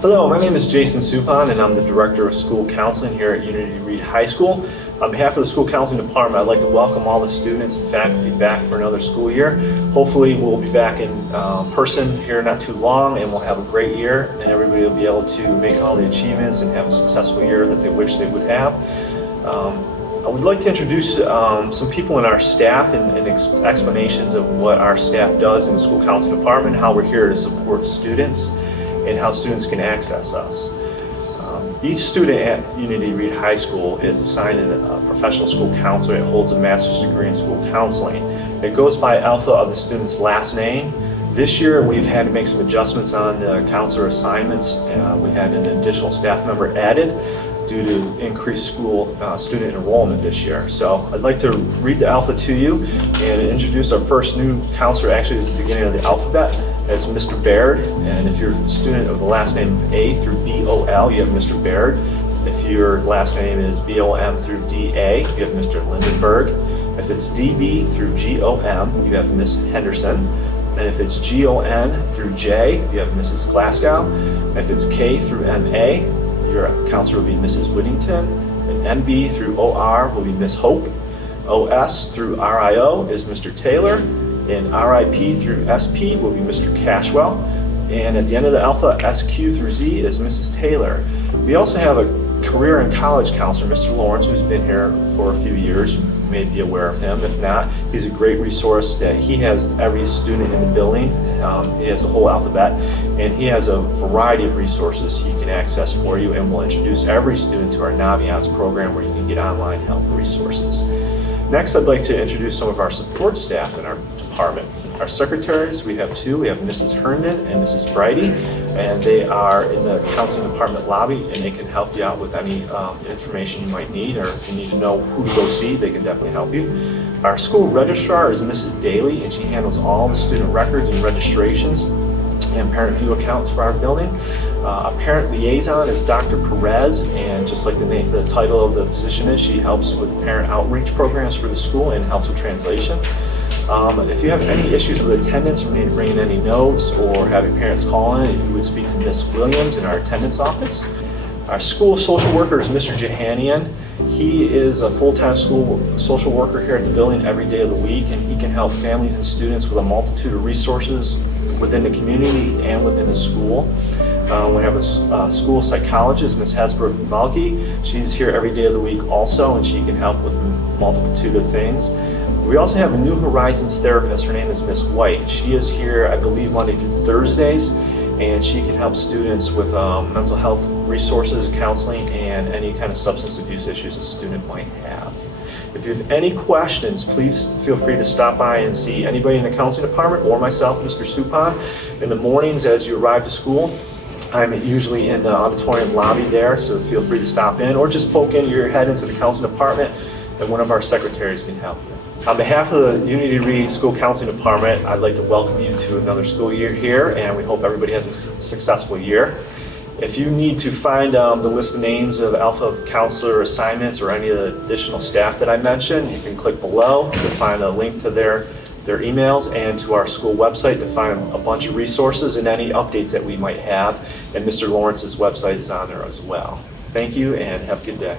Hello, my name is Jason Supon, and I'm the Director of School Counseling here at Unity Reed High School. On behalf of the School Counseling Department, I'd like to welcome all the students and faculty back for another school year. Hopefully we'll be back in person here not too long, and we'll have a great year, and everybody will be able to make all the achievements and have a successful year that they wish they would have. I would like to introduce some people in our staff and explanations of what our staff does in the School Counseling Department, how we're here to support students, and how students can access us. Each student at Unity Reed High School is assigned a professional school counselor that holds a master's degree in school counseling. It goes by alpha of the student's last name. This year we've had to make some adjustments on the counselor assignments. We had an additional staff member added due to increased school student enrollment this year. So I'd like to read the alpha to you and introduce our first new counselor. Actually, it's the beginning of the alphabet. It's Mr. Baird, and if you're a student of the last name of A through B-O-L, you have Mr. Baird. If your last name is B-O-M through D-A, you have Mr. Lindenberg. If it's D-B through G-O-M, you have Miss Henderson. And if it's G-O-N through J, you have Mrs. Glasgow. And if it's K through M-A, your counselor will be Mrs. Whittington. And M-B through O-R will be Miss Hope. O-S through R-I-O is Mr. Taylor. And RIP through SP will be Mr. Cashwell. And at the end of the alpha, SQ through Z is Mrs. Taylor. We also have a career and college counselor, Mr. Lawrence, who's been here for a few years. You may be aware of him. If not, he's a great resource that he has every student in the building. He has the whole alphabet, and he has a variety of resources he can access for you, and we'll introduce every student to our Naviance program where you can get online help and resources. Next, I'd like to introduce some of our support staff in our department. Our secretaries, we have two. We have Mrs. Herndon and Mrs. Brighty, and they are in the counseling department lobby, and they can help you out with any information you might need, or if you need to know who to go see, they can definitely help you. Our school registrar is Mrs. Daly, and she handles all the student records and registrations and parent view accounts for our building. A parent liaison is Dr. Perez, and just like the title of the position is, she helps with parent outreach programs for the school and helps with translation. If you have any issues with attendance or need to bring in any notes or have your parents call in, you would speak to Miss Williams in our attendance office. Our school social worker is Mr. Jahanian. He is a full-time school social worker here at the building every day of the week, and he can help families and students with a multitude of resources within the community and within the school. We have a school psychologist, Ms. Hasbrook Malky. She's here every day of the week also, and she can help with a multitude of things. We also have a New Horizons therapist. Her name is Miss White. She is here, I believe, Monday through Thursdays, and she can help students with mental health resources, counseling, and any kind of substance abuse issues a student might have. If you have any questions, please feel free to stop by and see anybody in the counseling department or myself, Mr. Supon. In the mornings as you arrive to school, I'm usually in the auditorium lobby there, so feel free to stop in or just poke in your head into the counseling department, and one of our secretaries can help you. On behalf of the Unity Reed School Counseling Department, I'd like to welcome you to another school year here, and we hope everybody has a successful year. If you need to find the list of names of Alpha Counselor assignments or any of the additional staff that I mentioned, you can click below to find a link to their emails and to our school website to find a bunch of resources and any updates that we might have. And Mr. Lawrence's website is on there as well. Thank you and have a good day.